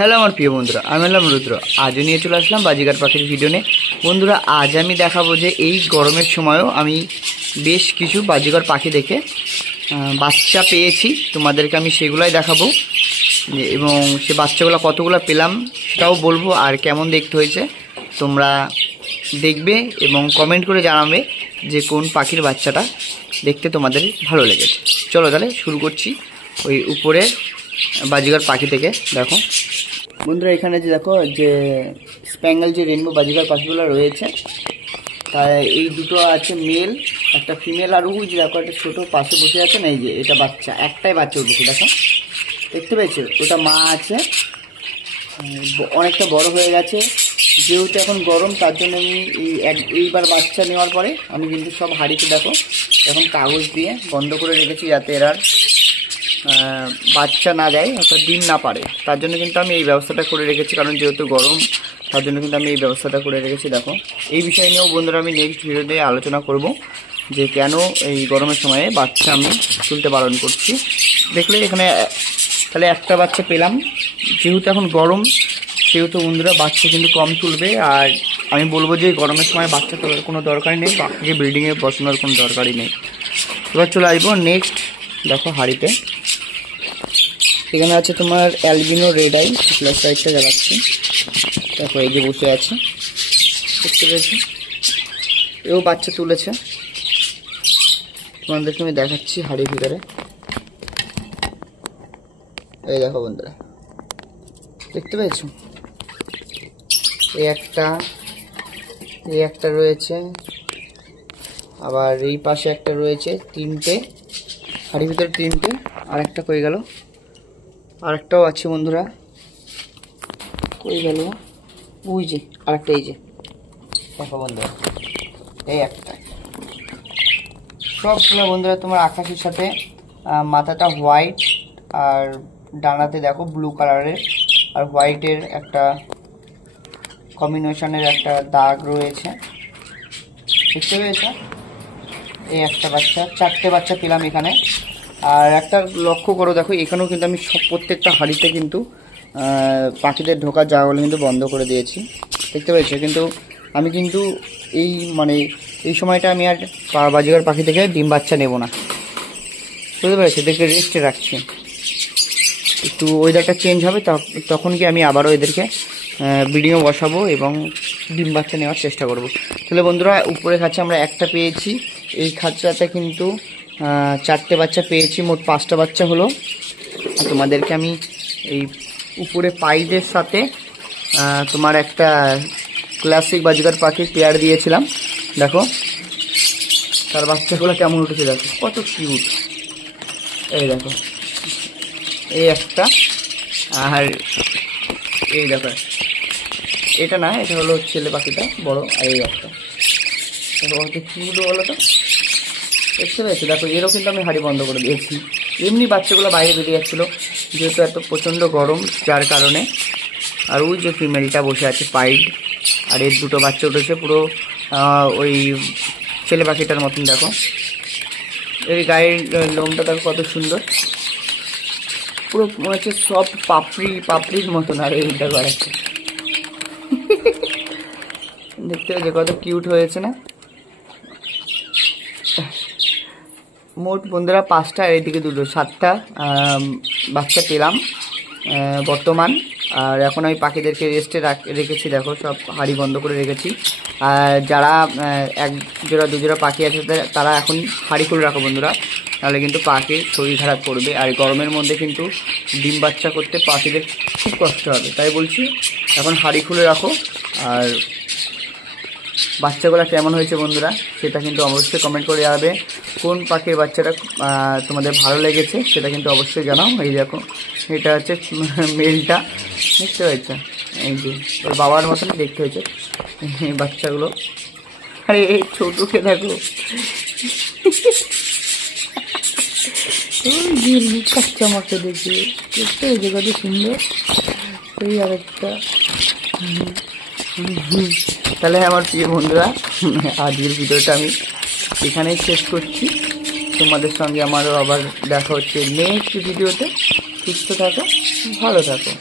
Hello আমার প্রিয় বন্ধুরা, আমি হলাম রুদ্র। আজও নিয়ে চলে আসলাম বাজিগার পাখির ভিডিও নিয়ে। বন্ধুরা, আজ আমি দেখাবো যে এই গরমের সময়ও আমি বেশ কিছু বাজিগার পাখি দেখে বাচ্চা পেয়েছি। তোমাদেরকে আমি সেগুলাই দেখাবো এবং সে বাচ্চাগুলো কতগুলো পেলাম সেটাও বলবো, আর কেমন দেখতে হয়েছে তোমরা দেখবে এবং কমেন্ট করে জানাবে যে কোন পাখির বাচ্চাটা দেখতে তোমাদের ভালো লেগেছে। চলো তাহলে শুরু করছি ওই উপরে বাজিগার পাখি থেকে। দেখো বন্ধুরা, এখানে যে দেখো যে স্প্যাঙ্গেল যে রেনবো বাজিগার পাখিগুলো রয়েছে, তাই এই দুটো আছে মেল, একটা ফিমেল, আর ওই যে দেখো একটা ছোটো পাশে বসে আছে না, এই যে এটা বাচ্চা, একটাই বাচ্চা উঠেছে দেখো, দেখতে পেয়েছো? ওটা মা আছে, অনেকটা বড় হয়ে গেছে। যেহেতু এখন গরম তার জন্য আমি এইবার বাচ্চা নেওয়ার পরে আমি কিন্তু সব হাঁড়িতে দেখো এখন কাগজ দিয়ে বন্ধ করে রেখেছি, যাতে এরা বাচ্চা না দেয় অর্থাৎ ডিম না পারে। তার জন্য কিন্তু আমি এই ব্যবস্থাটা করে রেখেছি, কারণ যেহেতু গরম তার জন্য কিন্তু আমি এই ব্যবস্থাটা করে রেখেছি। দেখো এই বিষয় নিয়েও বন্ধুরা আমি নেক্সট ভিডিওতে আলোচনা করব যে কেন এই গরমের সময়ে বাচ্চা আমি তুলতে বারণ করছি। দেখলে এখানে তাহলে একটা বাচ্চা পেলাম। যেহেতু এখন গরম সেহেতু বন্ধুরা বাচ্চা কিন্তু কম তুলবে, আর আমি বলবো যে গরমের সময় বাচ্চা তোলার কোনো দরকার নেই, বাচ্চাকে বিল্ডিংয়ে বসানোর কোনো দরকারই নেই। এবার চলে আসবো নেক্সট। দেখো হাঁড়িতে এখানে আছে তোমার অ্যালবিনো রেড আই, প্লাস সাইডটা জ্বালাচ্ছি। দেখো এই যে বসে আছে, দেখতে পেয়েছি, এও বাচ্চা তুলেছে। তোমাদেরকে আমি দেখাচ্ছি হাঁড়ির ভিতরে। এই দেখো বন্ধুরা, দেখতে পেয়েছো? এই একটা রয়েছে, আবার এই পাশে একটা রয়েছে, তিনটে হাঁড়ির ভিতরে তিনটে। আর একটা কই গেল? আর একটাও আছে বন্ধুরা, কই গেল? ওই যে আরেকটা, এই যে দেখো বন্ধুরা, এই একটা। সবগুলো বন্ধুরা তোমার আকাশের সাথে মাথাটা হোয়াইট, আর ডানাতে দেখো ব্লু কালারের আর হোয়াইটের একটা কম্বিনেশনের একটা দাগ রয়েছে, দেখতে পেয়েছ? এই একটা বাচ্চা, চারটে বাচ্চা পেলাম এখানে। আর একটা লক্ষ্য করো, দেখো এখানেও কিন্তু আমি প্রত্যেকটা হাঁড়িতে কিন্তু পাখিদের ঢোকার জায়গাগুলো কিন্তু বন্ধ করে দিয়েছি, দেখতে পেয়েছো? কিন্তু আমি কিন্তু এই সময়টা আমি আর বাজিগার পাখি থেকে ডিম বাচ্চা নেব না, বুঝতে পেরেছি? দেখে রেস্টে রাখছি, একটু ওয়েদারটা চেঞ্জ হবে তখন কি আমি আবারও এদেরকে ব্রিডিংয়ে বসাবো এবং ডিম বাচ্চা নেওয়ার চেষ্টা করব। তাহলে বন্ধুরা, উপরে খাঁচা আমরা একটা পেয়েছি, এই খাঁচাতে কিন্তু চারটে বাচ্চা পেয়েছি, মোট 5টা বাচ্চা হলো। আর তোমাদেরকে আমি এই উপরে পাইজের সাথে তোমার একটা ক্লাসিক বাজিগার পাখির পেয়ার দিয়েছিলাম। দেখো তার বাচ্চাগুলো কেমন উঠেছে, দেখো কত কিউট। এই দেখো এই একটা, আর এই দেখো এটা না, এটা হলো ছেলে পাখিটা বড়, আর এই একটা কত কিউট বলো তো, দেখতে পেয়েছি? দেখো এরও কিন্তু আমি হাঁড়ি বন্ধ করে দিয়েছি, এমনি বাচ্চাগুলো বাইরে বেরিয়ে যাচ্ছিলো যেহেতু এত প্রচণ্ড গরম, যার কারণে। আর ওই যে ফিমেলটা বসে আছে পাইড, আর এর দুটো বাচ্চা উঠেছে পুরো ওই ছেলে পাখিটার মতন। দেখো এই গায়ের লোমটা দেখো কত সুন্দর, পুরো মনে হচ্ছে সব পাপড়ির মতন। আর এইটা বাড়াচ্ছে, দেখতে পেয়েছে কত কিউট হয়েছে না? মোট বন্ধুরা 5টা, এইদিকে দুটো, 7টা বাচ্চা পেলাম বর্তমান। আর এখন আমি পাখিদেরকে রেস্টে রেখেছি, দেখো সব হাঁড়ি বন্ধ করে রেখেছি। আর যারা 1 জোড়া 2 জোড়া পাখি আছে তারা এখন হাঁড়ি খুলে রাখো বন্ধুরা, তাহলে কিন্তু পাখির শরীর খারাপ করবে। আর গরমের মধ্যে কিন্তু ডিম বাচ্চা করতে পাখিদের খুব কষ্ট হবে, তাই বলছি এখন হাঁড়ি খুলে রাখো। আর বাচ্চাগুলো কেমন হয়েছে বন্ধুরা সেটা কিন্তু অবশ্যই কমেন্ট করে জানাবে, কোন পাখির বাচ্চাটা তোমাদের ভালো লেগেছে সেটা কিন্তু অবশ্যই জানাও। এই দেখো এটা হচ্ছে মেলটা, দেখতে পেয়েছো? এই যে ওর বাবার মতনই দেখতে হয়েছে এই বাচ্চাগুলো। আরে এই ছোটকে দেখো, চমকটা দেখি, দেখতে হয়েছে কত সুন্দর। এই আর একটা। তাহলে আমার প্রিয় বন্ধুরা, আজকের ভিডিওটা আমি এখানেই শেষ করছি। তোমাদের সঙ্গে আমারও আবার দেখা হচ্ছে নেক্সট ভিডিওতে। সুস্থ থাকো, ভালো থাকো।